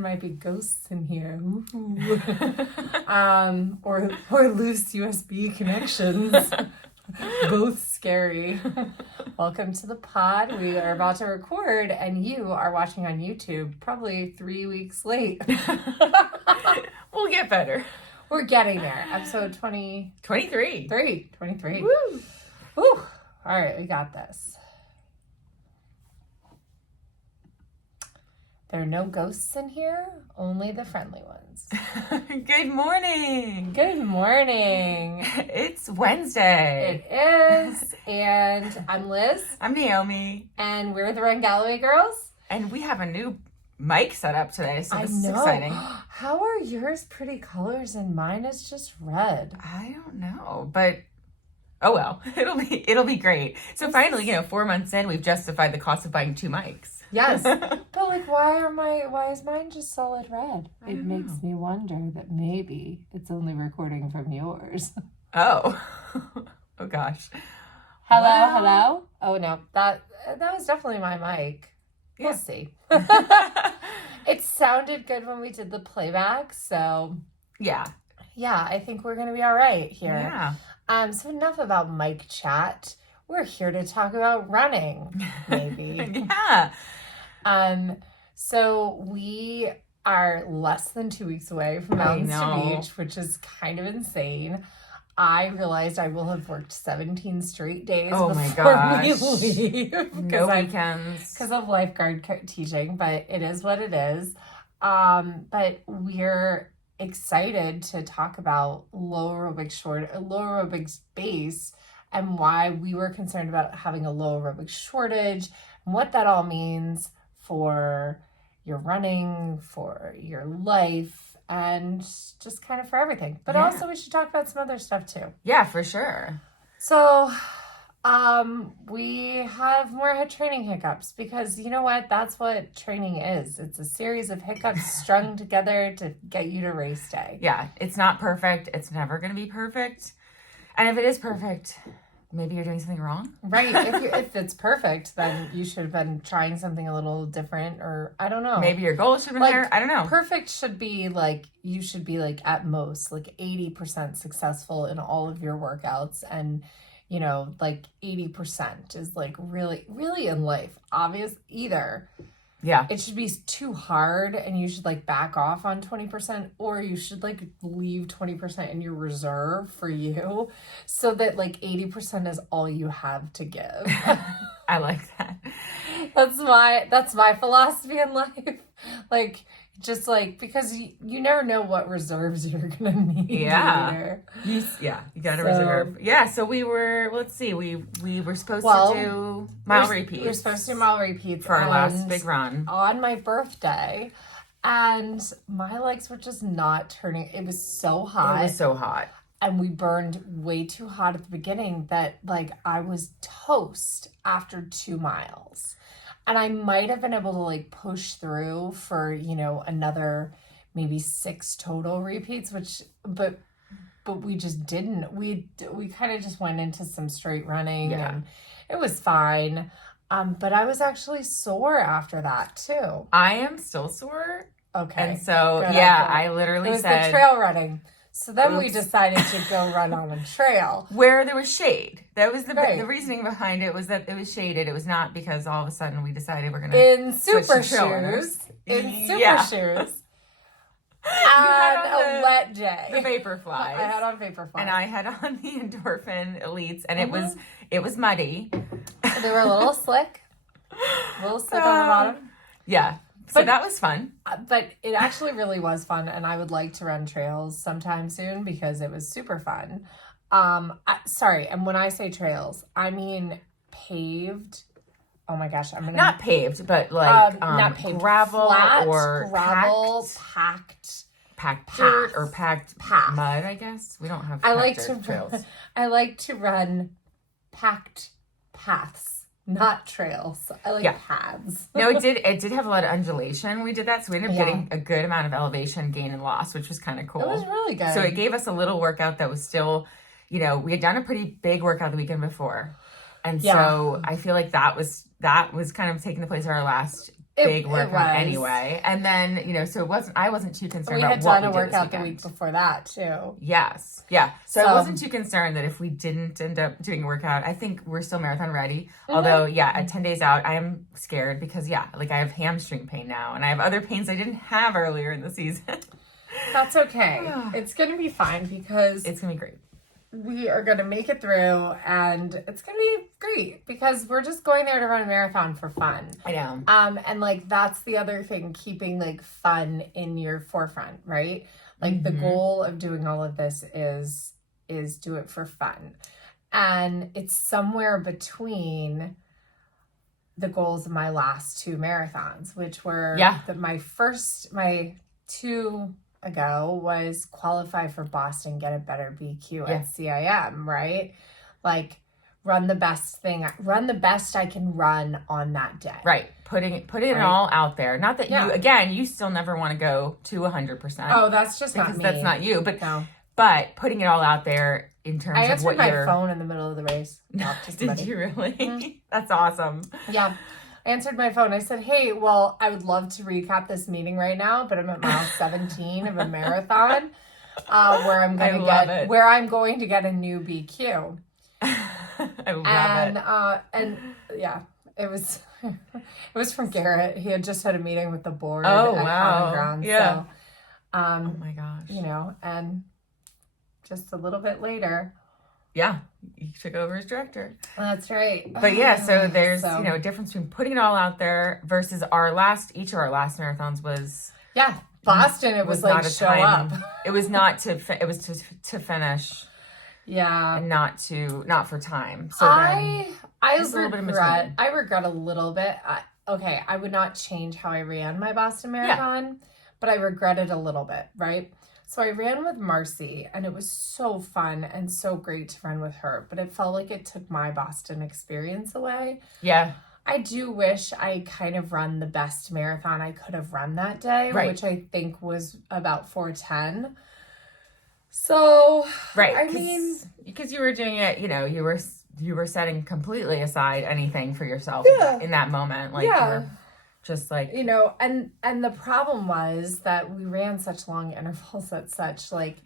There might be ghosts in here. Or loose USB connections. Both scary. Welcome to the pod. We are about to record, and you are watching on YouTube, probably 3 weeks late. We'll get better. We're getting there. Episode 23. 23. Woo! Woo! All right, we got this. There are no ghosts in here, only the friendly ones. Good morning. Good morning. It's Wednesday. It is, and I'm Liz. I'm Naomi. And we're the Run Galloway girls. And we have a new mic set up today, so this is know. exciting. How are yours pretty colors and mine is just red? I don't know, but oh well, it'll be great. So finally, 4 months in, we've justified the cost of buying 2 mics. Yes, but like, why is mine just solid red? It makes me wonder that maybe it's only recording from yours. Oh, oh gosh. Hello. Oh no, that was definitely my mic. Yeah. We'll see. It sounded good when we did the playback, so yeah, I think we're gonna be all right here. Yeah. So enough about mic chat. We're here to talk about running, maybe. Yeah. So we are less than 2 weeks away from Mountains to Beach, which is kind of insane. I realized I will have worked 17 straight days before we leave. No weekends. Because of lifeguard teaching, but it is what it is. But we're excited to talk about low aerobic base and why we were concerned about having a low aerobic shortage and what that all means for your running, for your life, and just kind of for everything. But also we should talk about some other stuff too. Yeah, for sure. So we have more head training hiccups because you know what? That's what training is. It's a series of hiccups strung together to get you to race day. Yeah, it's not perfect. It's never going to be perfect. And if it is perfect, maybe you're doing something wrong. Right. If it's perfect, then you should have been trying something a little different, or I don't know. Maybe your goal should have been higher. I don't know. Perfect should be you should be at most 80% successful in all of your workouts, and 80% is really, really in life. Obvious either. Yeah. It should be too hard and you should back off on 20%, or you should leave 20% in your reserve for you so that 80% is all you have to give. I like that. That's my philosophy in life. Because you never know what reserves you're going to need. Yeah. You got to reserve. Yeah. So we were, we were supposed to do mile repeats. We were supposed to do mile repeats for our last big run on my birthday. And my legs were just not turning. It was so hot. And we burned way too hot at the beginning that I was toast after 2 miles. And I might have been able to push through for, another maybe 6 total repeats, but we just didn't. We kind of just went into some straight running and it was fine. But I was actually sore after that too. I am still sore. Okay. And so, I literally said. It was the trail running. So then we decided to go run on a trail. Where there was shade. That was the reasoning behind it, was that it was shaded. It was not because all of a sudden we decided we're going to in super shoes. On a wet day. The Vaporflies. I had on Vaporflies. And I had on the Endorphin Elites. And it was muddy. They were a little slick. A little slick on the bottom. Yeah. So that was fun. But it actually really was fun, and I would like to run trails sometime soon because it was super fun. And when I say trails, I mean paved. Oh my gosh, I'm gonna not paved, but not paved, gravel, flat, or packed dirt or packed mud. I guess we don't have. Trails. I like to run packed paths. Not trails. I like paths. No, it did have a lot of undulation. We did that, so we ended up getting a good amount of elevation gain and loss, which was kind of cool. It was really good. So it gave us a little workout that was still, we had done a pretty big workout the weekend before. And so I feel like that was kind of taking the place of our last big workout anyway. And then, you know, so I wasn't too concerned about what we did. We had done a workout the week before that too. Yes. Yeah. So I wasn't too concerned that if we didn't end up doing a workout, I think we're still marathon ready. Mm-hmm. Although, yeah, at 10 days out, I am scared because, yeah, like I have hamstring pain now and I have other pains I didn't have earlier in the season. That's okay. It's going to be fine because it's going to be great. We are going to make it through and it's going to be great because we're just going there to run a marathon for fun. I know. And like, that's the other thing, keeping like fun in your forefront, right? Like the goal of doing all of this is do it for fun. And it's somewhere between the goals of my last 2 marathons, which were my 2 ago was qualify for Boston, get a better BQ at CIM, right? Like run the best I can run on that day. Right. Putting it all out there. Not that you still never want to go to 100%. Oh, that's just not me. Because that's not you, but putting it all out there in terms of what I answered my phone in the middle of the race. Did you really? Mm-hmm. That's awesome. Yeah. I answered my phone. I said, hey, well, I would love to recap this meeting right now, but I'm at mile 17 of a marathon where I'm going to get a new BQ. I love it. And yeah, it was from Garrett. He had just had a meeting with the board at Common Ground. Yeah. So, oh my gosh. You know, and just a little bit later. Yeah, you took over as director. That's right. But yeah, so there's you know a difference between putting it all out there versus each of our last marathons was Boston. It was like show up. It was not it was to finish. Yeah, and not for time. So I regret a little bit. I would not change how I ran my Boston Marathon, but I regret it a little bit, right? So I ran with Marcy, and it was so fun and so great to run with her, but it felt like it took my Boston experience away. Yeah. I do wish I kind of run the best marathon I could have run that day, which I think was about 4:10. So, I mean, because you were doing it, you know, you were setting completely aside anything for yourself in that moment. Like, you were just like, you know, and the problem was that we ran such long intervals at such like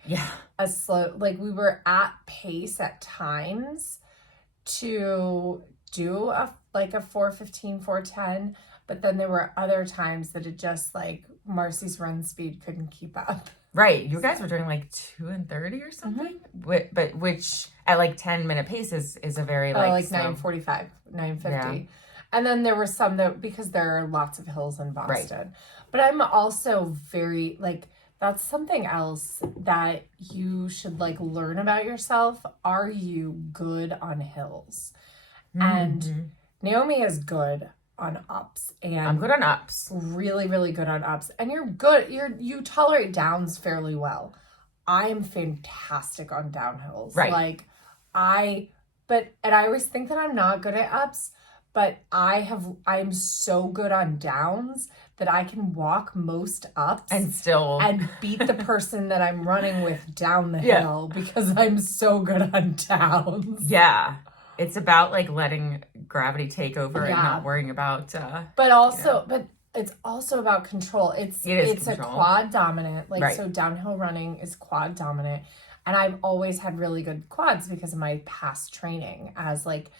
a slow, like we were at pace at times to do a 4:15, 4:10, but then there were other times that it just like Marcy's run speed couldn't keep up. Right. You guys were doing like 2:30 or something, but which at like 10-minute pace is a very like 9:45, 9:50. Yeah. And then there were some that, because there are lots of hills in Boston. Right. But I'm also very, like, that's something else that you should, like, learn about yourself. Are you good on hills? Mm-hmm. And Naomi is good on ups. And I'm good on ups. Really, really good on ups. And you're good. You tolerate downs fairly well. I am fantastic on downhills. Right. I always think that I'm not good at ups. But I'm so good on downs that I can walk most ups and beat the person that I'm running with down the hill because I'm so good on downs. Yeah. It's about like letting gravity take over and not worrying about but it's also about control. It's control. A quad dominant. So downhill running is quad dominant. And I've always had really good quads because of my past training as like,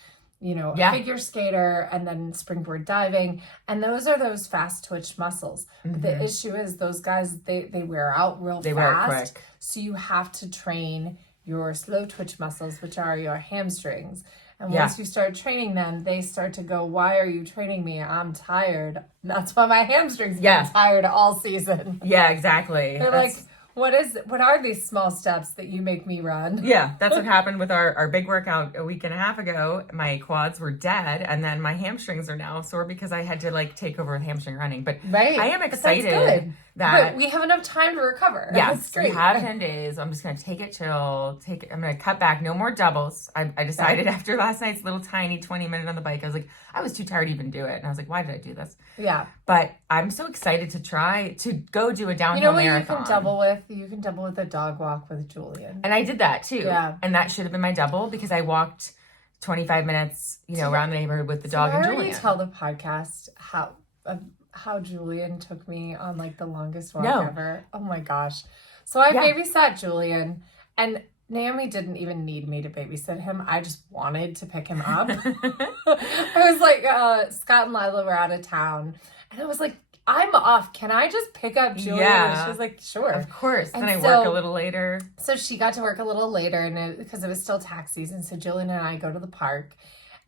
you know, a figure skater and then springboard diving. And those are those fast twitch muscles. But the issue is those guys, they wear out real fast. Wear quick. So you have to train your slow twitch muscles, which are your hamstrings. And once you start training them, they start to go, why are you training me? I'm tired. That's why my hamstrings get tired all season. Yeah, exactly. They're like, what are these small steps that you make me run? Yeah, that's what happened with our big workout a week and a half ago. My quads were dead, and then my hamstrings are now sore because I had to like take over with hamstring running. But I am excited that we have enough time to recover. Yes, we have 10 days. I'm just going to take it chill. I'm going to cut back. No more doubles. I decided after last night's little tiny 20-minute on the bike, I was like, I was too tired to even do it. And I was like, why did I do this? Yeah. But I'm so excited to try to go do a downhill marathon. You know what you can double with? You can double with a dog walk with Julian. And I did that too. Yeah. And that should have been my double because I walked 25 minutes, around the neighborhood with the dog and Julian. Why don't you tell the podcast how Julian took me on like the longest walk ever? Oh my gosh. So I babysat Julian, and Naomi didn't even need me to babysit him. I just wanted to pick him up. I was like, Scott and Lila were out of town, and I was like, I'm off. Can I just pick up Julian? Yeah. And she was like, sure. Of course. And then I work a little later. So she got to work a little later, and because it was still tax season. So Julian and I go to the park,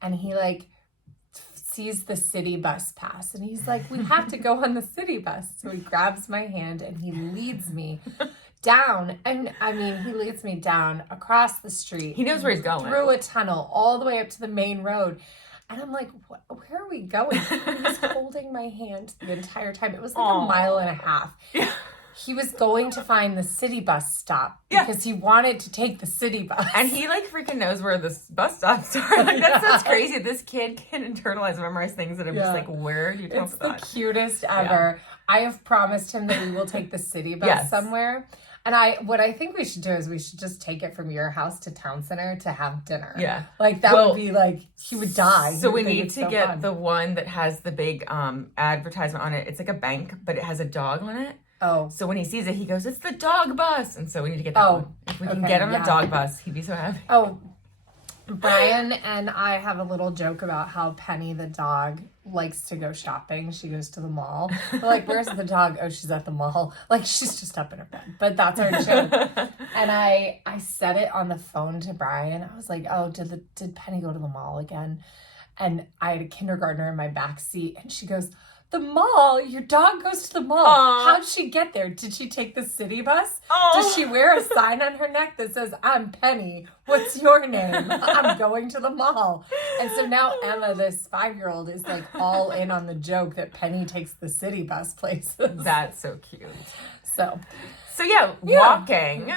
and he like sees the city bus pass, and he's like, we have to go on the city bus. So he grabs my hand and he leads me down, and I mean, he leads me down across the street. He knows where he's going. Through a tunnel, all the way up to the main road. And I'm like, where are we going? He was holding my hand the entire time. It was like a mile and a half. Yeah. He was going to find the city bus stop because he wanted to take the city bus. And he like freaking knows where the bus stops are. Like that's crazy. This kid can internalize and memorize things that I'm just like, where do you come up with that? It's the cutest ever. I have promised him that we will take the city bus somewhere. And what I think we should do is we should just take it from your house to Town Center to have dinner. Yeah. Like that would be like, he would die. So we need to get the one that has the big advertisement on it. It's like a bank, but it has a dog on it. Oh. So when he sees it, he goes, it's the dog bus. And so we need to get that one. If we can get him a dog bus, he'd be so happy. Oh, Brian and I have a little joke about how Penny, the dog, likes to go shopping. She goes to the mall. We're like, where's the dog? Oh, she's at the mall. Like, she's just up in her bed. But that's our joke. And I said it on the phone to Brian. I was like, oh, did Penny go to the mall again? And I had a kindergartner in my back seat. And she goes, the mall? Your dog goes to the mall. How'd she get there? Did she take the city bus? Does she wear a sign on her neck that says, I'm Penny. What's your name? I'm going to the mall. And so now Emma, this 5-year-old, is like all in on the joke that Penny takes the city bus places. That's so cute. So walking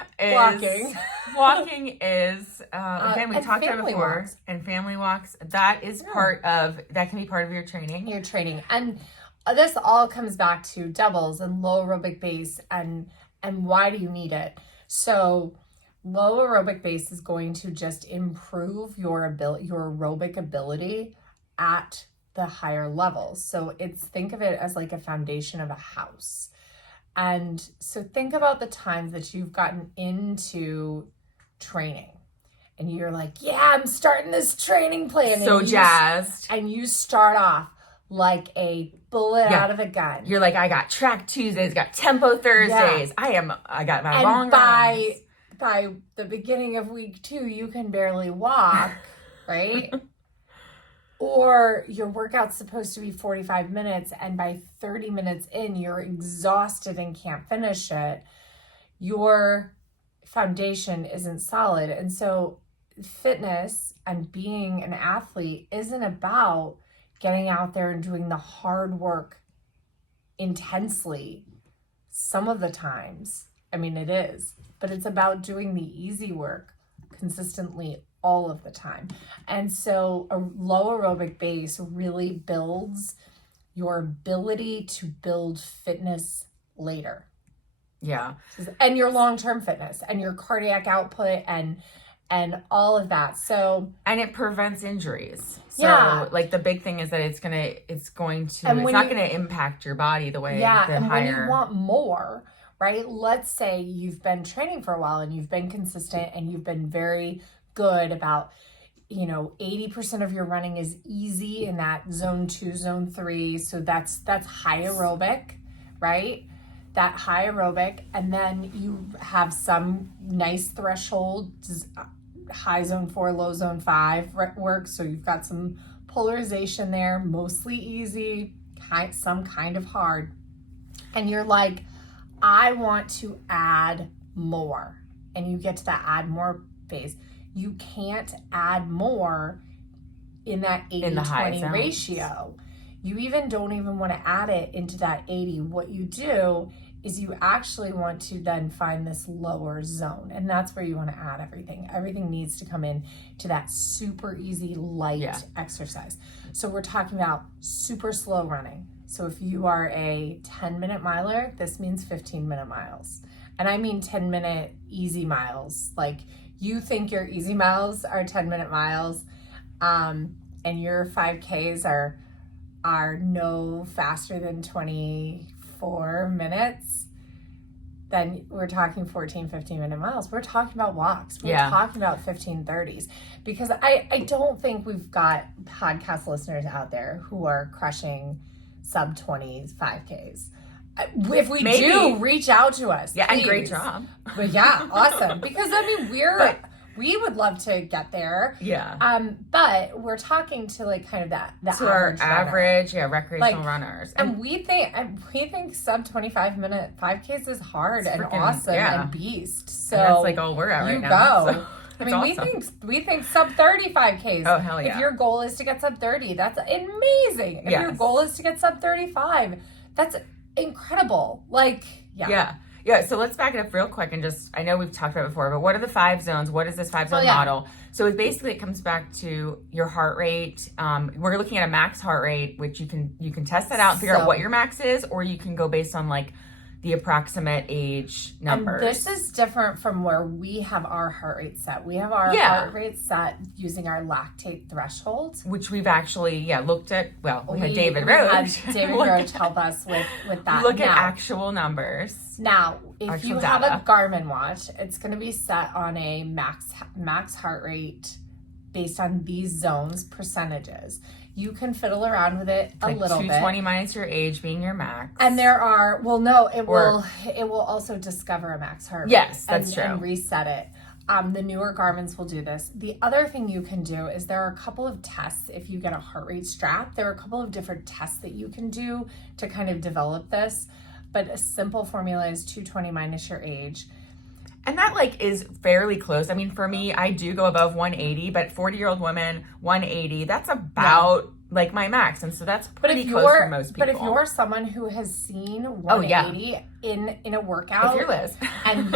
is again, we talked about it before, and family walks. That is that can be part of your training. And this all comes back to doubles and low aerobic base and why do you need it? So low aerobic base is going to just improve your aerobic ability at the higher levels. So think of it as like a foundation of a house. And so think about the times that you've gotten into training and you're like, yeah, I'm starting this training plan. So jazzed. And you start off like a bullet out of a gun. You're like, I got track Tuesdays, got tempo Thursdays. Yeah. I got my long runs. By the beginning of week 2, you can barely walk, right? Or your workout's supposed to be 45 minutes and by 30 minutes in, you're exhausted and can't finish it. Your foundation isn't solid. And so fitness and being an athlete isn't about getting out there and doing the hard work intensely some of the times. I mean, it is, but it's about doing the easy work consistently all of the time. And so a low aerobic base really builds your ability to build fitness later. Yeah. And your long-term fitness and your cardiac output and all of that. So, and it prevents injuries. So like the big thing is that it's not going to impact your body the way when you want more, right? Let's say you've been training for a while and you've been consistent and you've been very good about, 80% of your running is easy in that zone 2, zone 3. So that's high aerobic, right? That high aerobic. And then you have some nice threshold, high zone 4, low zone 5 work. So you've got some polarization there, mostly easy, some kind of hard. And you're like, I want to add more. And you get to that add more phase. You can't add more in that 80-20 ratio. You don't even want to add it into that 80. What you do is you actually want to then find this lower zone. And that's where you want to add everything. Everything needs to come in to that super easy, light exercise. So we're talking about super slow running. So if you are a 10-minute miler, this means 15-minute miles. And I mean 10-minute easy miles. Like you think your easy miles are 10-minute miles, and your 5Ks are are no faster than 24 minutes, then we're talking 14, 15-minute miles. We're talking about walks. We're talking about 15-30s. Because I don't think we've got podcast listeners out there who are crushing sub 20s 5Ks. If we do, reach out to us. Yeah, please. And great job. But awesome. Because, I mean, we would love to get there. Yeah. But we're talking to like kind of that to our average, recreational runners. And we think sub 25-minute 5Ks is hard and awesome and beast. So and that's like all we're at right now. So I mean, awesome. we think sub 35Ks. Oh, hell yeah. If your goal is to get sub 30, that's amazing. If your goal is to get sub 35, that's incredible. Like, Yeah, so let's back it up real quick and just, I know we've talked about it before, but what are the 5 zones? What is this 5-zone model? So it comes back to your heart rate. We're looking at a max heart rate, which you can test that out and figure out what your max is, or you can go based on like the approximate age numbers. And this is different from where we have our heart rate set. We have our heart rate set using our lactate threshold. Which we've actually, looked at. Well, we had David Roach. David Roach help us with that. Look at actual numbers. Now, if you have a Garmin watch, it's going to be set on a max heart rate based on these zones percentages. You can fiddle around with it a little bit. 220 minus your age being your max. And there are, it will also discover a max heart rate. Yes, that's true. And reset it. The newer Garmin's will do this. The other thing you can do is there are a couple of tests. If you get a heart rate strap, there are a couple of different tests that you can do to kind of develop this. But a simple formula is 220 minus your age. And that is fairly close. I mean, for me, I do go above 180, but 40-year-old women, 180, that's about my max. And so that's pretty close for most people. But if you're someone who has seen 180 in a workout. If you're Liz. And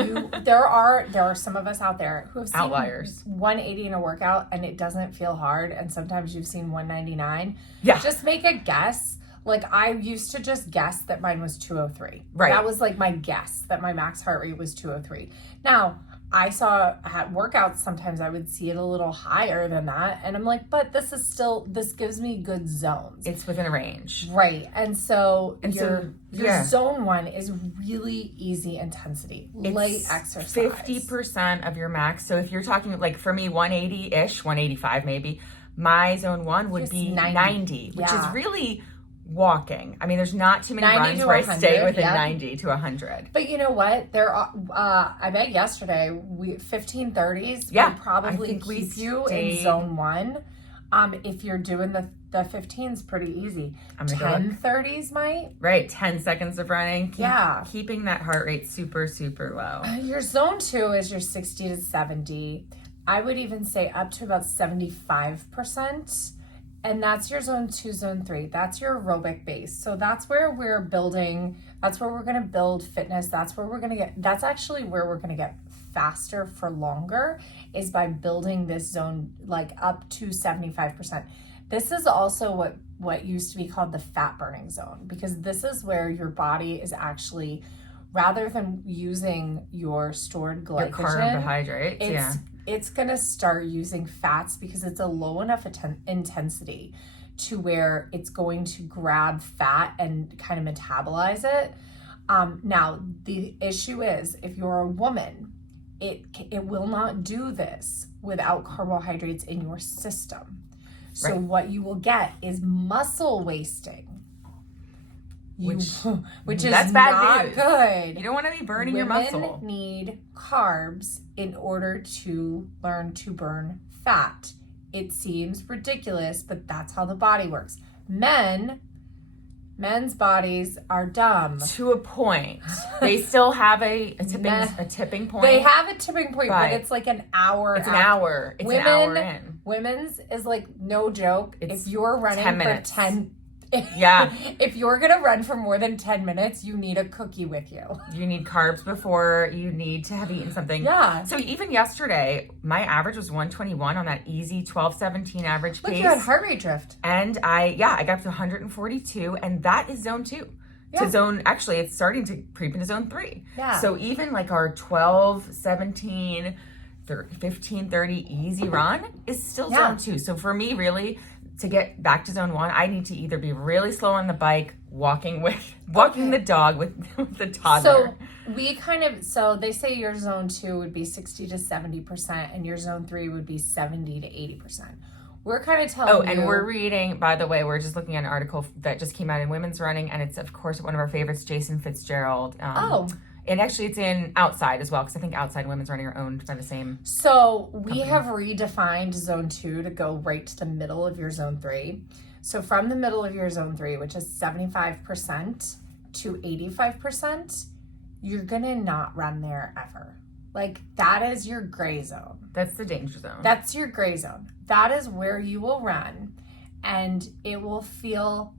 there are some of us out there who have seen outliers 180 in a workout and it doesn't feel hard. And sometimes you've seen 199. Yeah. Just make a guess. I used to just guess that mine was 203. Right. That was my guess that my max heart rate was 203. Now, I saw at workouts, sometimes I would see it a little higher than that. And I'm like, but this gives me good zones. It's within a range. Right. And so your zone 1 is really easy intensity, light exercise. 50% of your max. So if you're talking for me, 180-ish, 185 maybe, my zone 1 would be 90, which is really walking. I mean, there's not too many runs where I stay within 90 to 100. But you know what? There are, I bet yesterday, 15-30s would probably keep you in zone 1. If you're doing the 15s, pretty easy. 10-30s might. Right, 10 seconds of running. Keeping that heart rate super, super low. Your zone 2 is your 60 to 70. I would even say up to about 75%. And that's your zone 2, zone 3. That's your aerobic base. So that's where we're building. That's where we're going to build fitness. That's actually where we're going to get faster for longer, is by building this zone up to 75%. This is also what used to be called the fat burning zone, because this is where your body is actually, rather than using your stored glycogen, your carbohydrates, it's going to start using fats, because it's a low enough intensity to where it's going to grab fat and kind of metabolize it. Now, the issue is, if you're a woman, it will not do this without carbohydrates in your system. So what you will get is muscle wasting. Which is that's not bad news. Good. You don't want to be burning your muscle. Women need carbs in order to learn to burn fat. It seems ridiculous, but that's how the body works. Men's bodies are dumb. To a point. They still have a tipping point. They have a tipping point, but it's an hour. It's an hour. It's an hour in. Women's is no joke. If you're running 10 minutes. for 10 Yeah. If you're going to run for more than 10 minutes, you need a cookie with you. You need carbs before you need to have eaten something. Yeah. So even yesterday, my average was 121 on that easy 12-17 average pace. Look, you had heart rate drift. And I got up to 142, and that is zone 2. Yeah. Actually, it's starting to creep into zone 3. Yeah. So even our 12, 17, 15, 30 easy run is still zone 2. So for me, really, to get back to zone 1, I need to either be really slow on the bike, walking the dog with the toddler. So they say your zone 2 would be 60 to 70% and your zone 3 would be 70 to 80%. We're kind of telling you. Oh, and we're reading, by the way, we're just looking at an article that just came out in Women's Running, and it's, of course, one of our favorites, Jason Fitzgerald. And actually, it's in Outside as well, because I think Outside and Women's Running are owned by the same So we company. have redefined zone 2 to go right to the middle of your zone 3. So from the middle of your zone 3, which is 75% to 85%, you're going to not run there ever. Like, that is your gray zone. That's the danger zone. That's your gray zone. That is where you will run, and it will feel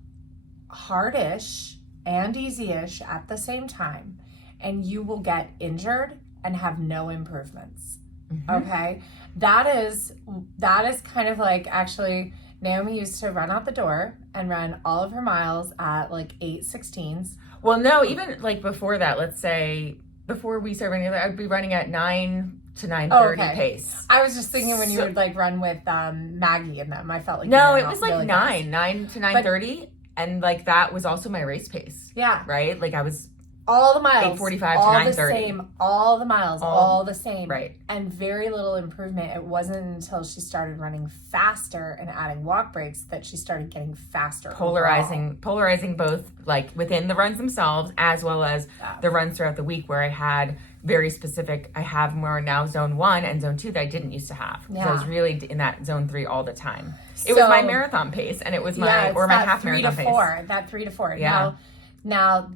hardish and easy-ish at the same time, and you will get injured and have no improvements. Okay? That is kind of like, actually, Naomi used to run out the door and run all of her miles at like 8:16s. Well, no, even like before that, let's say before we started running, I'd be running at 9 to 9:30 pace. I was just thinking when you would like run with Maggie and them, I felt like no, it was like really 9 to 9:30, and like that was also my race pace. Yeah, right. Like I was all the miles, 8:45 to 9:30, all the miles, all the same, right? And very little improvement. It wasn't until she started running faster and adding walk breaks that she started getting faster. Polarizing both like within the runs themselves as well as the runs throughout the week, where I had very specific. I have more now zone 1 and zone 2 that I didn't used to have. Yeah. So I was really in that zone 3 all the time. It was my marathon pace, and it was my half marathon pace. That 3 to 4. Yeah. Now,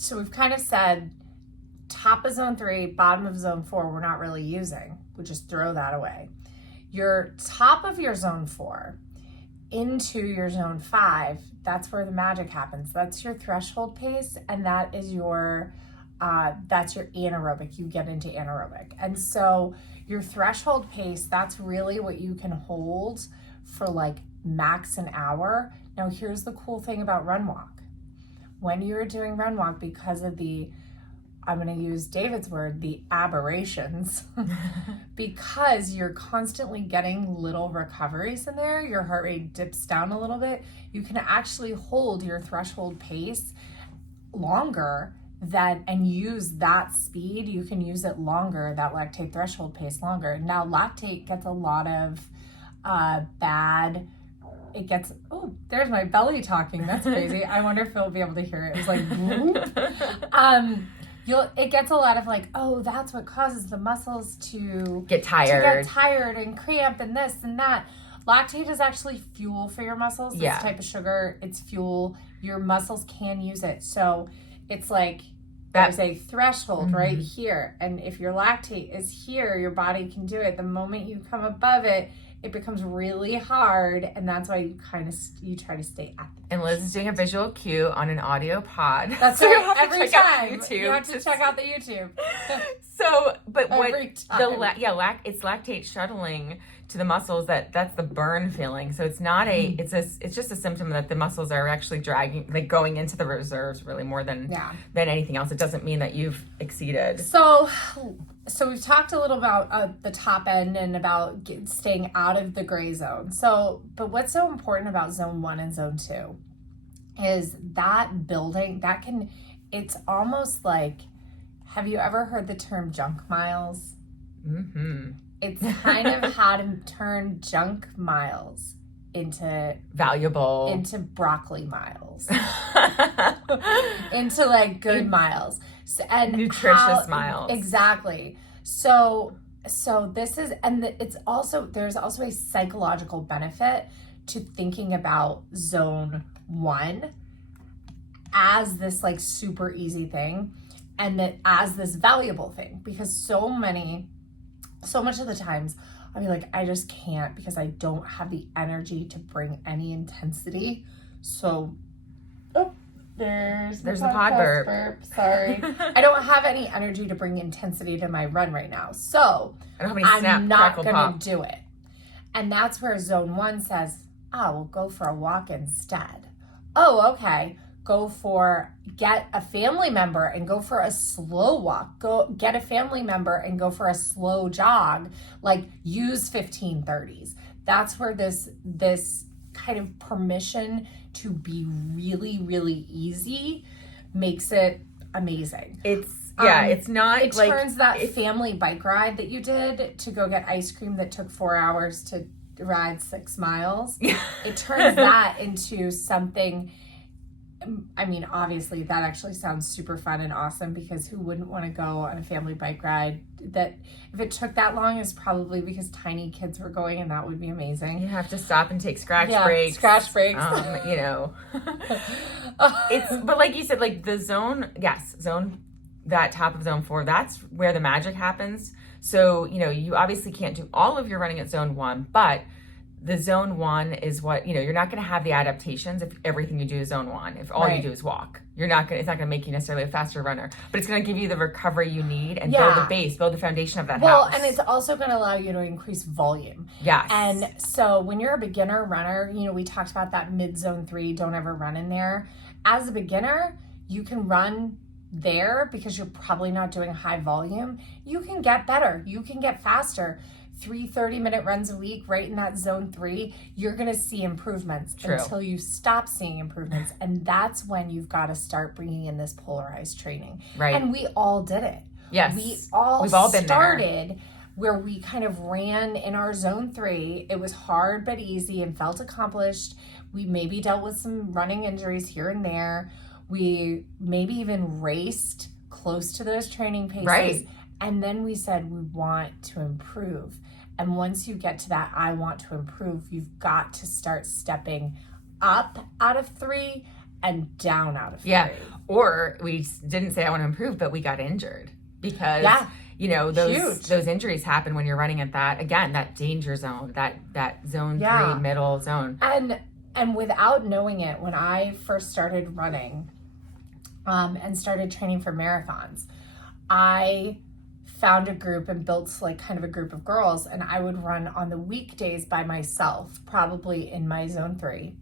so we've kind of said top of zone 3, bottom of zone 4, we're not really using. We just throw that away. Your top of your zone 4 into your zone 5, that's where the magic happens. That's your threshold pace, and that is that's your anaerobic. You get into anaerobic. And so your threshold pace, that's really what you can hold for like max an hour. Now, here's the cool thing about run walk. When you're doing run walk, because of I'm going to use David's word, the aberrations, because you're constantly getting little recoveries in there, your heart rate dips down a little bit, you can actually hold your threshold pace longer and use that speed. You can use it longer, that lactate threshold pace longer. Now, lactate gets a lot of there's my belly talking. That's crazy. I wonder if he'll be able to hear it. It was like, it gets a lot of like, oh, that's what causes the muscles to get tired and cramp and this and that. Lactate is actually fuel for your muscles. This type of sugar, it's fuel. Your muscles can use it. So it's like there's a threshold right here. And if your lactate is here, your body can do it. The moment you come above it, it becomes really hard, and that's why you try to stay at the And Liz is doing a visual cue on an audio pod. That's so right. Every time you have to check out the YouTube. So, but what it's lactate shuttling to the muscles. That's the burn feeling. So it's not it's just a symptom that the muscles are actually dragging, like going into the reserves really more than anything else. It doesn't mean that you've exceeded. So we've talked a little about the top end and about staying out of the gray zone. But what's so important about zone 1 and zone 2 is that building it's almost like, have you ever heard the term junk miles? Mm-hmm. It's kind of how to turn junk miles into valuable, into broccoli miles, into like good miles, and nutritious miles. Exactly. So this is, and there's also a psychological benefit to thinking about zone 1 as this like super easy thing, and that as this valuable thing, because so much of the times I'll be like, I just can't because I don't have the energy to bring any intensity. So, there's the pod burp. Sorry. I don't have any energy to bring intensity to my run right now. So, I'm not going to do it. And that's where zone 1 says, we'll go for a walk instead. Oh, okay. Get a family member and go for a slow walk. Go get a family member and go for a slow jog. Like, use 15:30s. That's where this kind of permission to be really, really easy makes it amazing. It's not it turns that family bike ride that you did to go get ice cream that took 4 hours to ride 6 miles. It turns that into something. I mean, obviously that actually sounds super fun and awesome, because who wouldn't want to go on a family bike ride? That if it took that long is probably because tiny kids were going, and that would be amazing. You have to stop and take scratch breaks. You know, but like you said, like the zone, that top of zone 4, that's where the magic happens. So, you know, you obviously can't do all of your running at zone 1, but the zone 1 is what, you know, you're not going to have the adaptations if everything you do is zone 1. If all you do is walk, it's not going to make you necessarily a faster runner, but it's going to give you the recovery you need and build the base, build the foundation of that house. Well, and it's also going to allow you to increase volume. Yes. And so when you're a beginner runner, you know, we talked about that mid zone 3, don't ever run in there. As a beginner, you can run there because you're probably not doing high volume. You can get better. You can get faster. 3 30-minute runs a week right in that zone 3, you're going to see improvements. Until you stop seeing improvements. And that's when you've got to start bringing in this polarized training. Right. And we all did it. Yes. We've all been started there, where we kind of ran in our zone 3. It was hard but easy and felt accomplished. We maybe dealt with some running injuries here and there. We maybe even raced close to those training paces. Right. And then we said, we want to improve. And once you get to that, I want to improve, you've got to start stepping up out of 3 and down out of 3. Yeah. Or we didn't say I want to improve, but we got injured because, you know, those injuries happen when you're running at that danger zone, that zone 3 middle zone. And without knowing it, when I first started running and started training for marathons, I found a group and built like kind of a group of girls, and I would run on the weekdays by myself, probably in my zone 3,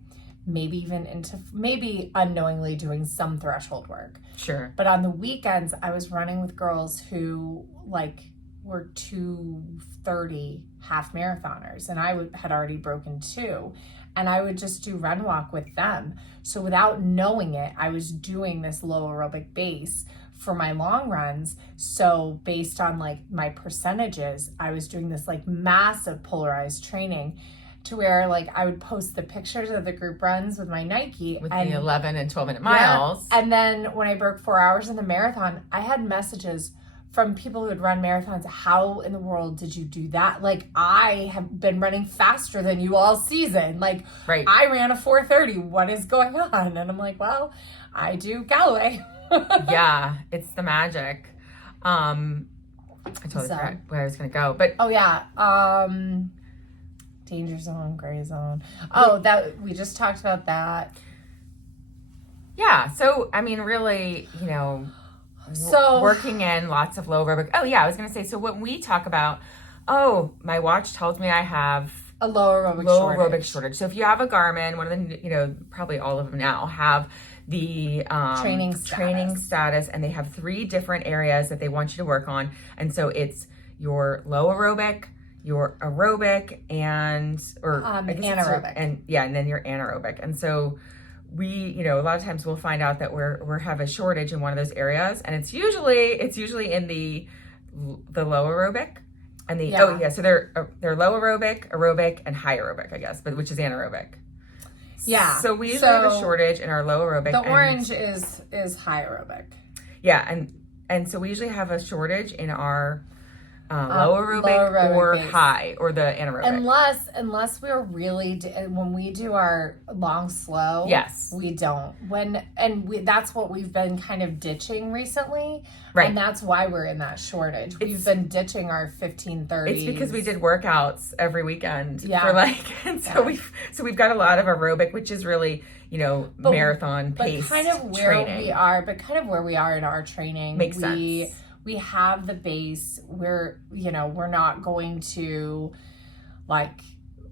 maybe unknowingly doing some threshold work. Sure. But on the weekends, I was running with girls who like were 2:30 half marathoners, and I had already broken 2, and I would just do run walk with them. So without knowing it, I was doing this low aerobic base for my long runs. So based on like my percentages, I was doing this like massive polarized training to where like I would post the pictures of the group runs with my Nike with the 11 and 12 minute miles. And then when I broke 4 hours in the marathon, I had messages from people who had run marathons. How in the world did you do that? Like, I have been running faster than you all season. Like, I ran a 4:30. What is going on? And I'm like, well, I do Galloway. Yeah, it's the magic. I totally forgot where I was going to go, but danger zone, gray zone. Oh, that we just talked about that. Yeah. So, I mean, really, you know, working in lots of low aerobic. Oh yeah, I was going to say, so when we talk about, my watch tells me I have a low aerobic shortage. So if you have a Garmin, one of the, you know, probably all of them now have the training status, and they have 3 different areas that they want you to work on. And so it's your low aerobic, your aerobic, and anaerobic. And then your anaerobic. And so we, you know, a lot of times we'll find out that we have a shortage in one of those areas, and it's usually in the low aerobic. And so they're low aerobic, and high aerobic, I guess, but which is anaerobic. Yeah. So we usually have a shortage in our low aerobic. The orange is high aerobic. Yeah, and so we usually have a shortage in our low aerobic or base. High or the anaerobic. Unless we're really when we do our long slow. Yes, we don't. That's what we've been kind of ditching recently. Right, and that's why we're in that shortage. We've been ditching our 15:30s. It's because we did workouts every weekend. Yeah, we've got a lot of aerobic, which is really, you know, marathon pace. But kind of where we are in our training makes sense. We have the base. We're not going to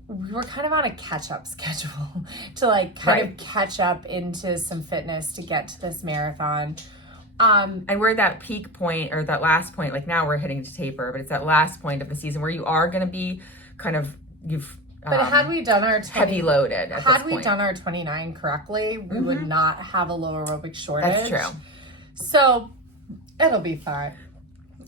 we were kind of on a catch-up schedule to of catch up into some fitness to get to this marathon. And we're at that peak point, or that last point, like now we're hitting to taper, but it's that last point of the season where you are going to be kind of, But had we done our heavy loaded at had this we point. done our 29 correctly, we would not have a low aerobic shortage. That's true. So it'll be fine.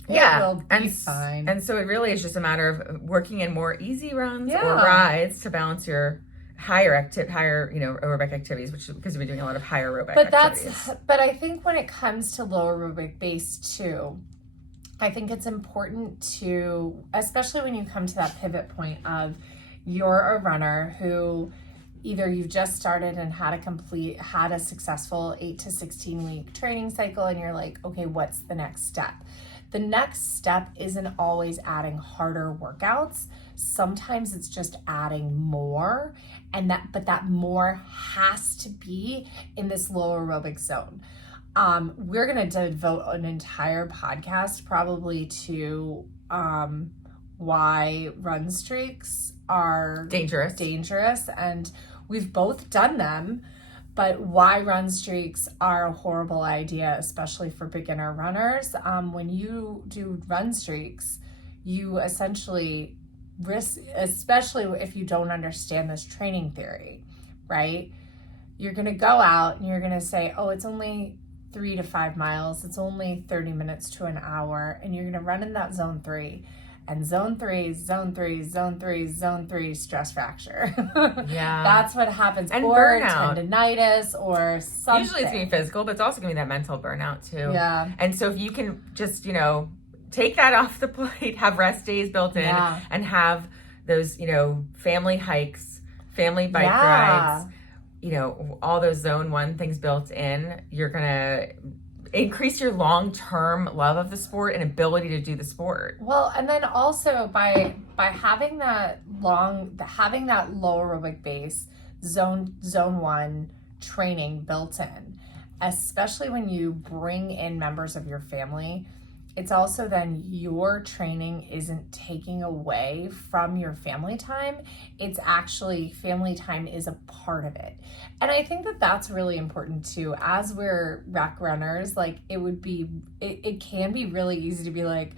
Yeah, It will be fine. And so it really is just a matter of working in more easy runs or rides to balance your higher aerobic activities, which because we've been doing a lot of higher aerobic activities. But I think when it comes to low aerobic base too, I think it's important to, especially when you come to that pivot point of you're a runner who either you've just started and had a successful 8 to 16 week training cycle and you're like, okay, what's the next step? The next step isn't always adding harder workouts. Sometimes it's just adding more, but that more has to be in this low aerobic zone. We're going to devote an entire podcast probably to why run streaks are dangerous, and we've both done them, but why run streaks are a horrible idea, especially for beginner runners. When you do run streaks, you essentially risk, especially if you don't understand this training theory, right? You're going to go out and you're going to say, oh, it's only 3 to 5 miles. It's only 30 minutes to an hour. And you're going to run in that zone 3. And zone 3, stress fracture. Yeah. That's what happens. And or burnout. Tendinitis or something. Usually it's going to be physical, but it's also going to be that mental burnout too. Yeah. And so if you can just, take that off the plate, have rest days built in, and have those, family hikes, family bike rides, all those zone 1 things built in, you're going to increase your long-term love of the sport and ability to do the sport. Well, and then also by having that low aerobic base, zone 1 training built in, especially when you bring in members of your family, it's also then your training isn't taking away from your family time. It's actually family time is a part of it. And I think that that's really important too. As we're rec runners, like it can be really easy to be like,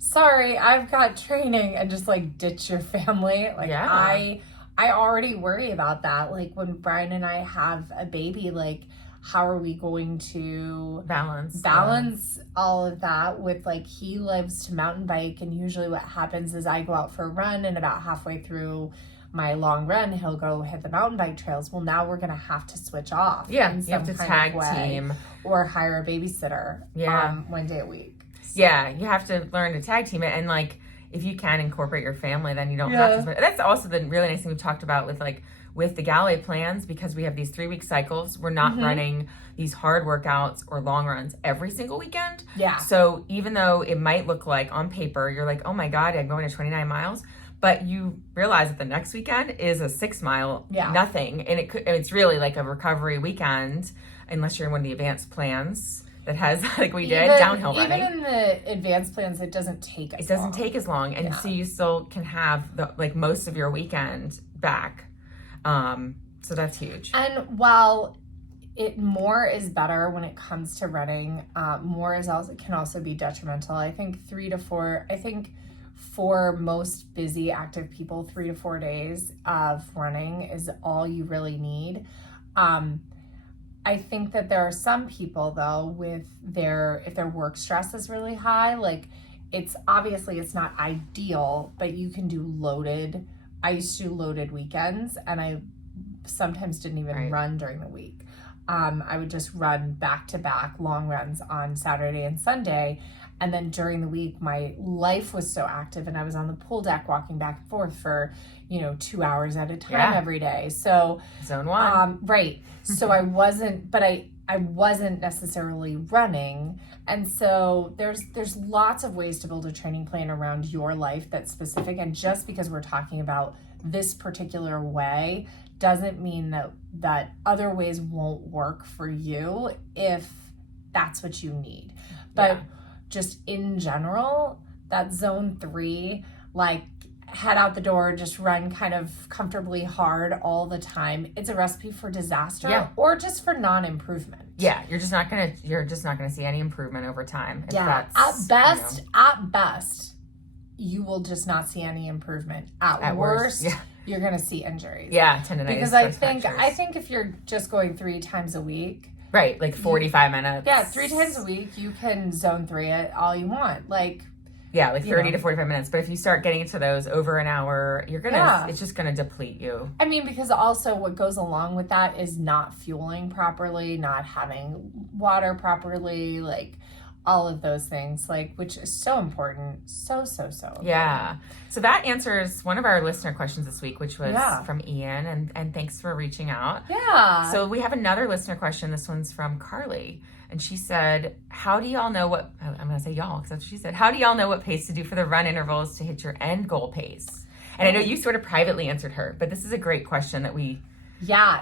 sorry, I've got training, and just like ditch your family. Like I already worry about that. Like when Brian and I have a baby, like how are we going to balance all of that with, like, he lives to mountain bike, and usually what happens is I go out for a run, and about halfway through my long run, he'll go hit the mountain bike trails. Well, now we're going to have to switch off. Yeah, you have to tag team. Or hire a babysitter 1 day a week. So. Yeah, you have to learn to tag team it, and, like, if you can incorporate your family, then you don't have to. That's also the really nice thing we've talked about with the Galley plans, because we have these 3-week cycles. We're not running these hard workouts or long runs every single weekend. Yeah. So even though it might look like on paper, you're like, oh my God, I'm going to 29 miles. But you realize that the next weekend is a 6 mile nothing. And it's really like a recovery weekend, unless you're in one of the advanced plans that has, like we did, downhill running. Even in the advanced plans, it doesn't take as long. It doesn't take as long. And so you still can have most of your weekend back. So that's huge. And while more is better when it comes to running, more can also be detrimental. I think 3 to 4, for most busy active people, 3 to 4 days of running is all you really need. I think that there are some people though if their work stress is really high, like it's not ideal, but you can do loaded. I used to do loaded weekends, and I sometimes didn't even run during the week. I would just run back-to-back long runs on Saturday and Sunday. And then during the week, my life was so active, and I was on the pool deck walking back and forth for, 2 hours at a time every day. So zone 1. Right. So I wasn't necessarily running. And so there's lots of ways to build a training plan around your life that's specific. And just because we're talking about this particular way doesn't mean that other ways won't work for you if that's what you need. But just in general, that zone 3, like head out the door, just run kind of comfortably hard all the time. It's a recipe for disaster or just for non-improvement. Yeah, you're just not gonna see any improvement over time. At best, you will just not see any improvement. At worst, you're going to see injuries. Yeah, tendonitis. Because I think if you're just going 3 times a week. Right, like 45 minutes. Yeah, 3 times a week, you can zone 3 it all you want. Like, yeah, like 30 to 45 minutes. But if you start getting into those over an hour, it's just going to deplete you. I mean, because also what goes along with that is not fueling properly, not having water properly, like all of those things, like, which is so important. So important. Yeah. So that answers one of our listener questions this week, which was from Ian. And thanks for reaching out. Yeah. So we have another listener question. This one's from Carly. And she said, how do y'all know what, I'm going to say y'all, because that's what she said. How do y'all know what pace to do for the run intervals to hit your end goal pace? And I know you sort of privately answered her, but this is a great question that we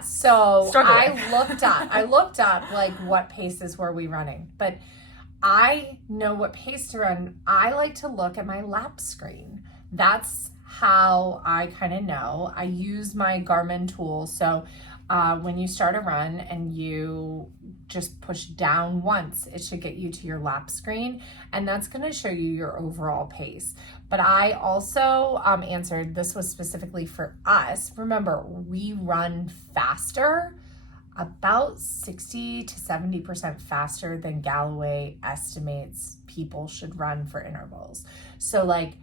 so I looked up like what paces were we running, but I know what pace to run. I like to look at my lap screen. That's how I kind of know. I use my Garmin tool. So when you start a run and you just push down once, it should get you to your lap screen, and that's going to show you your overall pace. But I also answered, this was specifically for us. Remember, we run faster, about 60 to 70% faster than Galloway estimates people should run for intervals. So like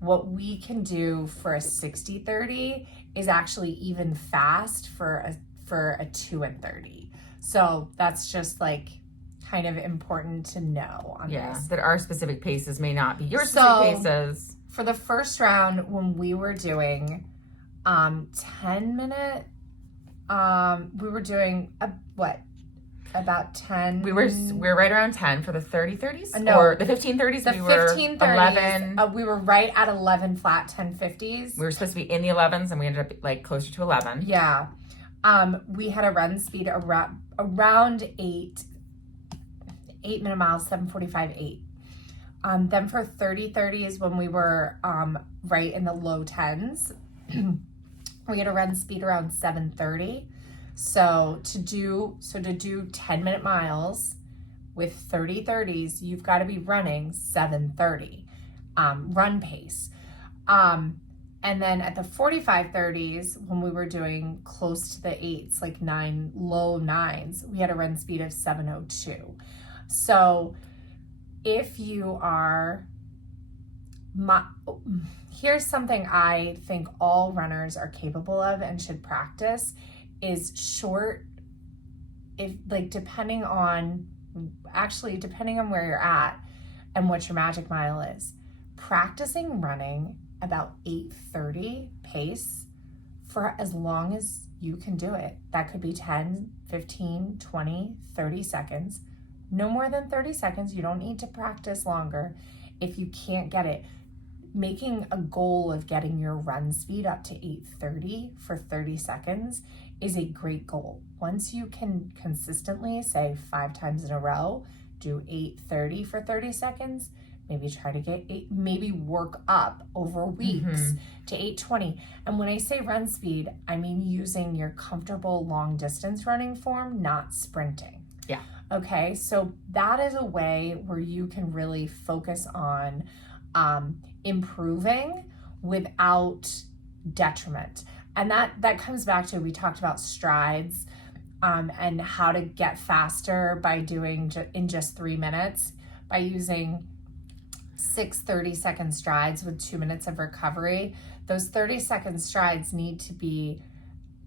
what we can do for a 60-30 is actually even fast for a 2 and 30. So that's just like kind of important to know on this. That our specific paces may not be your specific paces. For the first round, when we were doing 10-minute, we were doing about 10. We were right around 10 for the 30-30s? No. Or the 15-30s? The 15-30s, we were right at 11 flat 10-50s. We were supposed to be in the 11s, and we ended up like closer to 11. Yeah. We had a run speed around 8-minute miles, 7:45, 8. Then for 30-30s, when we were right in the low 10s, we had a run speed around 7:30. So to do 10-minute miles with 30-30s, you've got to be running 7:30 run pace. And then at the 45-30s, when we were doing close to the 8s, like low 9s, we had a run speed of 7:02. So if you are, here's something I think all runners are capable of and should practice, is short, depending on where you're at and what your magic mile is, practicing running about 8:30 pace for as long as you can do it. That could be 10, 15, 20, 30 seconds. No more than 30 seconds. You don't need to practice longer if you can't get it. Making a goal of getting your run speed up to 8:30 for 30 seconds is a great goal. Once you can consistently, say 5 times in a row, do 8:30 for 30 seconds, maybe try to get maybe work up over weeks to 8:20. And when I say run speed, I mean using your comfortable long distance running form, not sprinting. Yeah. Okay, so that is a way where you can really focus on improving without detriment. And that comes back to, we talked about strides and how to get faster by doing in just 3 minutes, by using 6 30-second strides with 2 minutes of recovery. Those 30-second strides need to be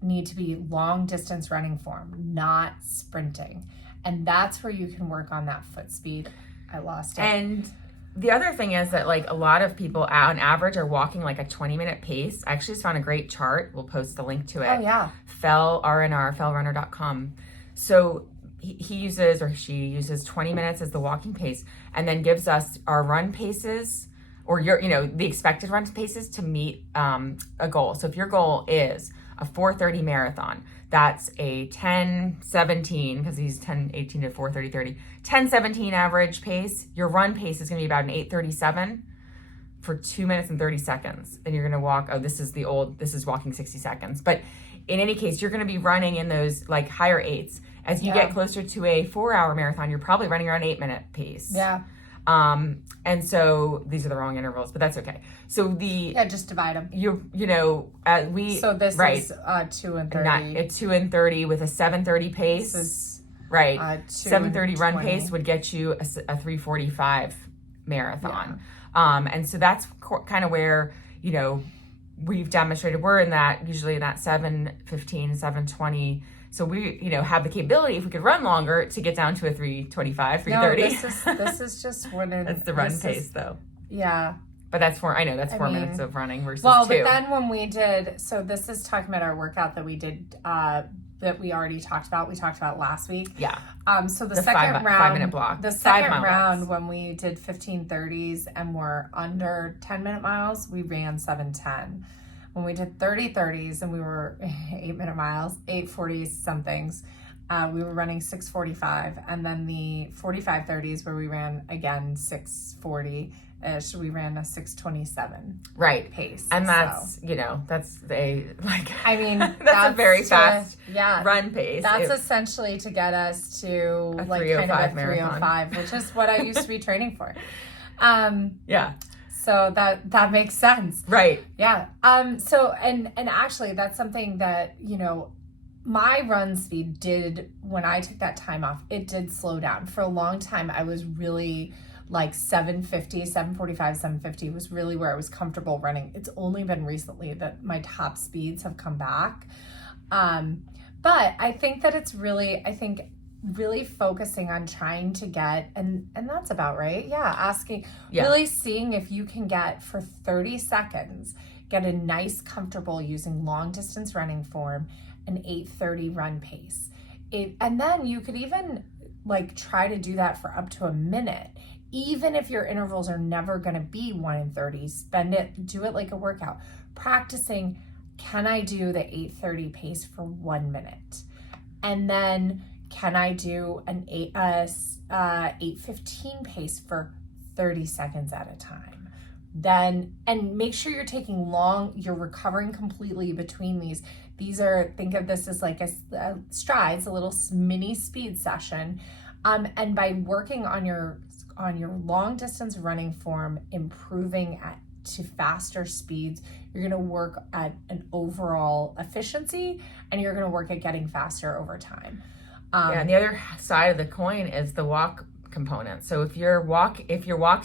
long distance running form, not sprinting. And that's where you can work on that foot speed. I lost it. And the other thing is that like a lot of people on average are walking like a 20-minute pace. I actually just found a great chart. We'll post the link to it. Oh, yeah. fellrunner.com. So he uses, or she uses 20 minutes as the walking pace, and then gives us our run paces, or the expected run paces to meet a goal. So if your goal is a 4:30 marathon, that's a 10:17, because he's 10:18 to 4:30, 10:17 average pace. Your run pace is going to be about an 8:37 for 2 minutes and 30 seconds. Then you're going to walk, this is walking 60 seconds. But in any case, you're going to be running in those like higher 8s. As you get closer to a 4-hour marathon, you're probably running around 8-minute pace. Yeah. And so these are the wrong intervals, but that's okay. So just divide them. So this is 2 and 30. At 2 and 30 with a 7:30 pace. This is 7:30 run pace would get you a 3:45 marathon. And so that's kind of where, we've demonstrated we're usually in that 7:15, 7:20. So we, have the capability, if we could run longer, to get down to a 3:25, 3:30. No, this is just what that's the run pace, though. Yeah. But that's 4 minutes of running versus 2. Well, but then when we did, so this is talking about our workout that we did, that we already talked about. We talked about last week. Yeah. So the second round, 5-minute block. The second round, when we did 15:30s and we're under 10-minute miles, we ran 7:10. When we did 30:30s and we were 8-minute miles, 8:40 somethings, we were running 6:45. And then the 45:30s where we ran again 6:40-ish, we ran a 6:27 pace. And that's, that's I mean, that's a very fast run pace. That's essentially to get us to a 3:05, which is what I used to be training for. So that makes sense. Right. Yeah. So, and actually that's something that, my run speed did, when I took that time off, it did slow down. For a long time, I was really like 7:50, 7:45, 7:50 was really where I was comfortable running. It's only been recently that my top speeds have come back. But I think that it's really, really focusing on trying to get, and that's about right. Really seeing if you can get for 30 seconds, get a nice, comfortable using long distance running form, an 8:30 run pace. And then you could even try to do that for up to a minute. Even if your intervals are never going to be 1 and 30, do it like a workout. Practicing, can I do the 8:30 pace for 1 minute? And then can I do an 8:15 pace for 30 seconds at a time? Then, and make sure you're taking you're recovering completely between these. Think of this as like a strides, a little mini speed session. And by working on your long distance running form, improving to faster speeds, you're going to work at an overall efficiency, and you're going to work at getting faster over time. And the other side of the coin is the walk component. So if your walk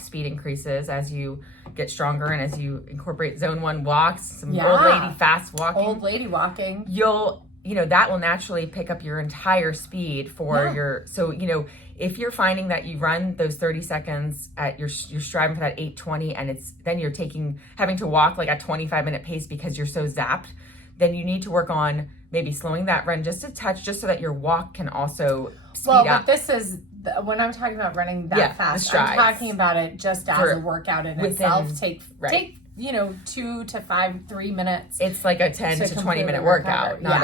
speed increases as you get stronger and as you incorporate zone 1 walks, some old lady fast walking, you'll, that will naturally pick up your entire speed for if you're finding that you run those 30 seconds you're striving for that 8:20, and then you're having to walk like a 25-minute pace because you're so zapped, then you need to work on maybe slowing that run just a touch, just so that your walk can also speed up. But this is, when I'm talking about running that fast, I'm talking about it just as a workout in itself. Take 2 to 3 minutes. It's like a 10 to 20 minute workout, not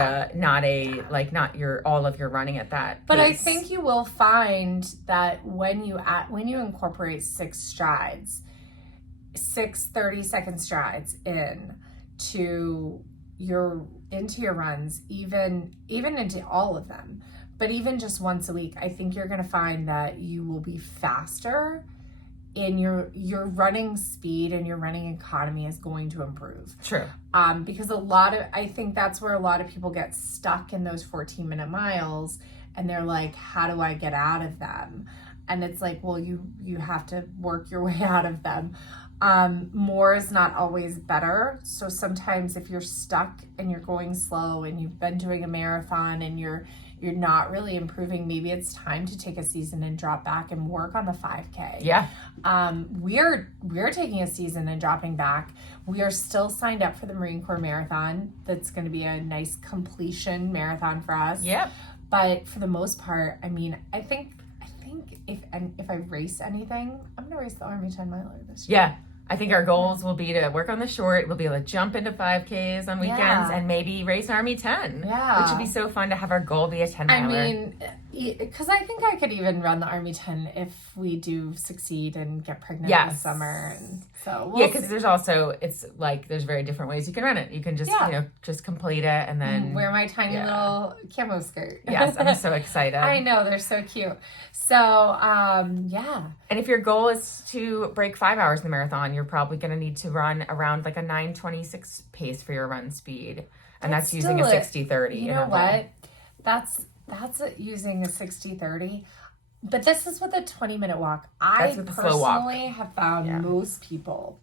all of your running at that But pace. I think you will find that when you incorporate 6 30-second strides into your runs, even into all of them, but even just once a week, I think you're going to find that you will be faster in your running speed, and your running economy is going to improve. True. Because I think that's where a lot of people get stuck in those 14-minute miles, and they're like, how do I get out of them? And it's like, well, you have to work your way out of them. More is not always better. So sometimes if you're stuck and you're going slow and you've been doing a marathon and you're not really improving, maybe it's time to take a season and drop back and work on the 5K. Yeah. We're taking a season and dropping back. We are still signed up for the Marine Corps Marathon. That's going to be a nice completion marathon for us. Yeah. But for the most part, I mean, I think if I race anything, I'm going to race the Army 10 miler this year. Yeah. I think our goals will be to work on the short. We'll be able to jump into 5Ks on weekends and maybe race Army 10. Yeah. Which would be so fun to have our goal be a 10 miler. I mean, Because I think I could even run the Army 10 if we do succeed and get pregnant in the summer. And so because there's also, it's like, there's very different ways you can run it. You can just, just complete it and then wear my tiny little camo skirt. Yes, I'm so excited. I know, they're so cute. So, yeah. And if your goal is to break 5 hours in the marathon, you're probably going to need to run around like a 9:26 pace for your run speed. And that's using a 60-30 You know what? That's using a 60-30. But this is with a 20-minute walk. I personally have found most people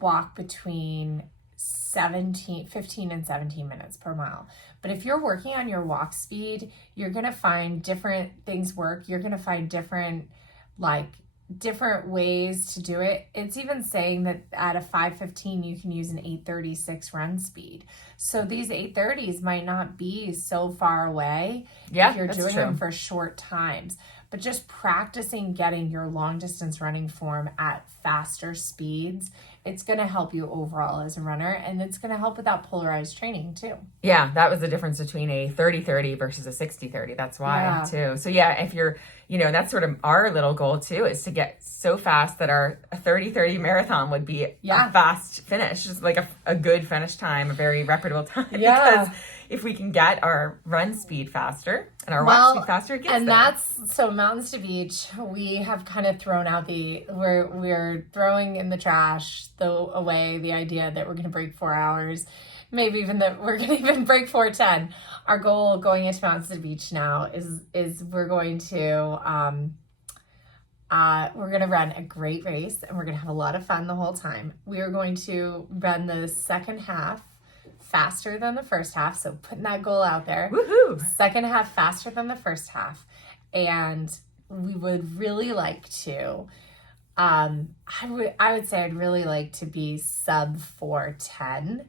walk between 15 and 17 minutes per mile. But if you're working on your walk speed, you're going to find different things work. You're going to find different ways to do it. It's even saying that at a 5:15 you can use an 8:36 run speed. So these 8:30s might not be so far away if you're doing them for short times. But just practicing getting your long distance running form at faster speeds, it's going to help you overall as a runner, and it's going to help with that polarized training too. Yeah, that was the difference between a 30-30 versus a 60-30. That's why too. So if you're, that's sort of our little goal too, is to get so fast that our 30-30 marathon would be a fast finish, just like a good finish time, a very reputable time. Yeah. Because if we can get our run speed faster and our walk speed faster, it gets and there. that's so Mountains to Beach. We have kind of thrown out we're throwing in the trash away the idea that we're going to break 4 hours, maybe even that we're going to even break 4:10. Our goal going into Mountains to Beach now is we're going to run a great race, and we're going to have a lot of fun the whole time. We are going to run the second half faster than the first half. So putting that goal out there. Woohoo! Second half faster than the first half. And we would really like to, I would say I'd really like to be sub 4:10.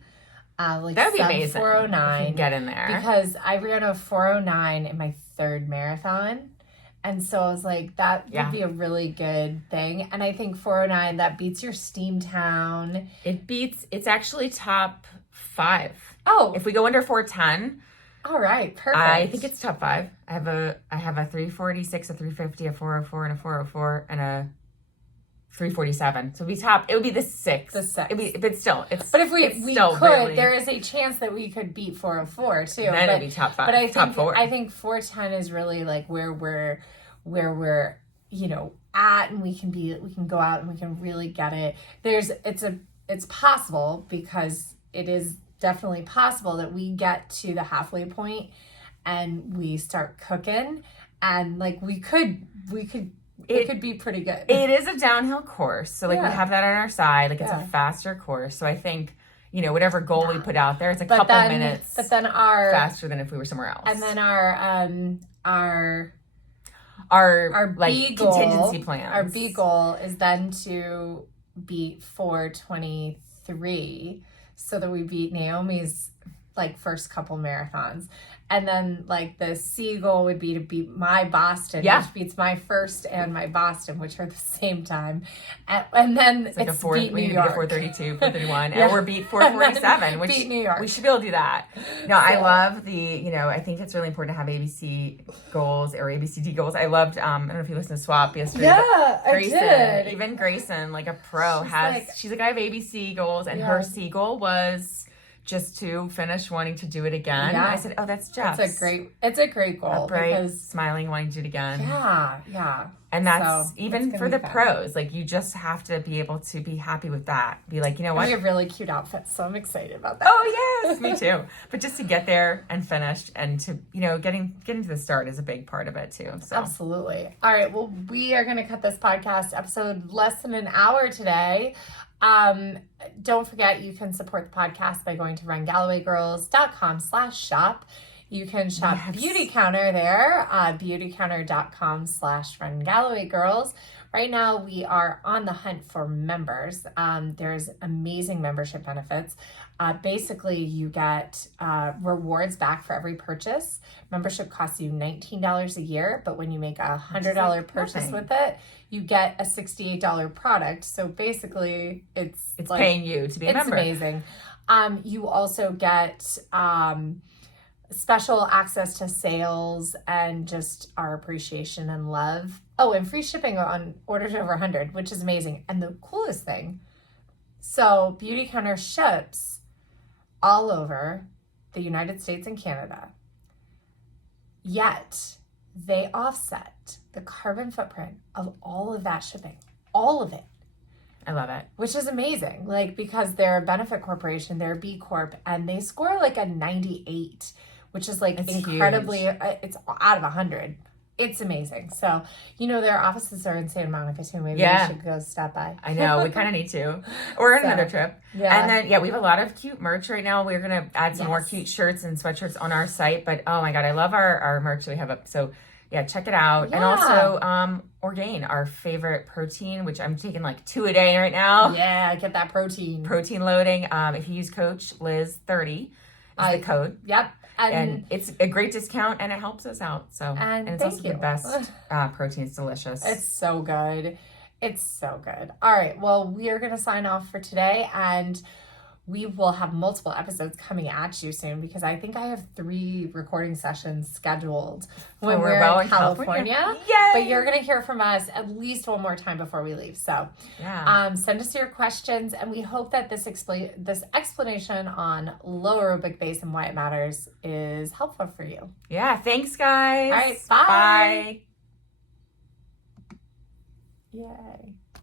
That would be amazing. 4:09. Get in there. Because I ran a 4:09 in my third marathon. And so I was like, that would be a really good thing. And I think 4:09, that beats your Steamtown. It's actually top 5. Oh. If we go under 4:10. All right, perfect. I think it's top 5. I have a 3:46, a 3:50, a 4:04, and a 4:04, and a 3:47. So it would be the 6th. The 6th. But if we could, really, there is a chance that we could beat 4:04 too. Then it'd be top 5. But I think top 4. I think 4:10 is really like where we're at, and we can go out and we can really get it. It's possible, because it is definitely possible that we get to the halfway point and we start cooking, and like it could be pretty good. It is a downhill course, so we have that on our side. Like it's a faster course, so I think whatever goal we put out there, it's a couple minutes. But then faster than if we were somewhere else. And then our like contingency plans. Our B goal is then to beat 4:23, so that we beat Naomi's first couple marathons. And then the C goal would be to beat my Boston, which beats my first and my Boston, which are the same time. And then it's beat New York. 4:32, 4:31, and we're beat 4:47, which beat New York. We should be able to do that. No, I love I think it's really important to have ABC goals or ABCD goals. I loved, I don't know if you listened to Swap yesterday. Yeah, Grayson, I did. Even Grayson, a pro, she's like, I have ABC goals, and her C goal was just to finish wanting to do it again. Yeah. I said, oh, that's Jeff's. It's a great goal. Upright, smiling, wanting to do it again. Yeah. And that's even for the pros. You just have to be able to be happy with that. Be like, you know what? We have really cute outfits, so I'm excited about that. Oh, yes, me too. But just to get there and finish, and to, getting to the start is a big part of it too. So. Absolutely. All right, well, we are going to cut this podcast episode less than an hour today. Don't forget, you can support the podcast by going to rungallowaygirls.com/shop. You can shop Beauty Counter there, beautycounter.com/rungallowaygirls. Right now, we are on the hunt for members. There's amazing membership benefits. Basically, you get rewards back for every purchase. Membership costs you $19 a year, but when you make a $100 purchase with it, you get a $68 product. So basically, it's paying you to be a member. It's amazing. You also get special access to sales and just our appreciation and love. Oh, and free shipping on orders over 100, which is amazing. And the coolest thing, so Beauty Counter ships all over the United States and Canada, yet they offset the carbon footprint of all of that shipping, all of it. I love it. Which is amazing, like, because they're a benefit corporation, they're a B Corp, and they score like a 98, which is like incredibly, it's out of 100. It's amazing. So, their offices are in Santa Monica too. Maybe we should go stop by. I know. We kind of need to. Or another trip. Yeah. And then, we have a lot of cute merch right now. We're going to add some more cute shirts and sweatshirts on our site. But, oh my God, I love our merch that we have up. So, check it out. Yeah. And also, Orgain, our favorite protein, which I'm taking like 2 a day right now. Yeah, get that protein. Protein loading. If you use Coach Liz 30 is the code. Yep. And it's a great discount and it helps us out. So and it's also the best protein. It's delicious. It's so good. It's so good. All right. Well, we are going to sign off for today, and we will have multiple episodes coming at you soon, because I think I have 3 recording sessions scheduled when we're in California. Yay! But you're going to hear from us at least one more time before we leave. So send us your questions, and we hope that this explanation on low aerobic base and why it matters is helpful for you. Yeah. Thanks, guys. All right. Bye. Bye. Yay.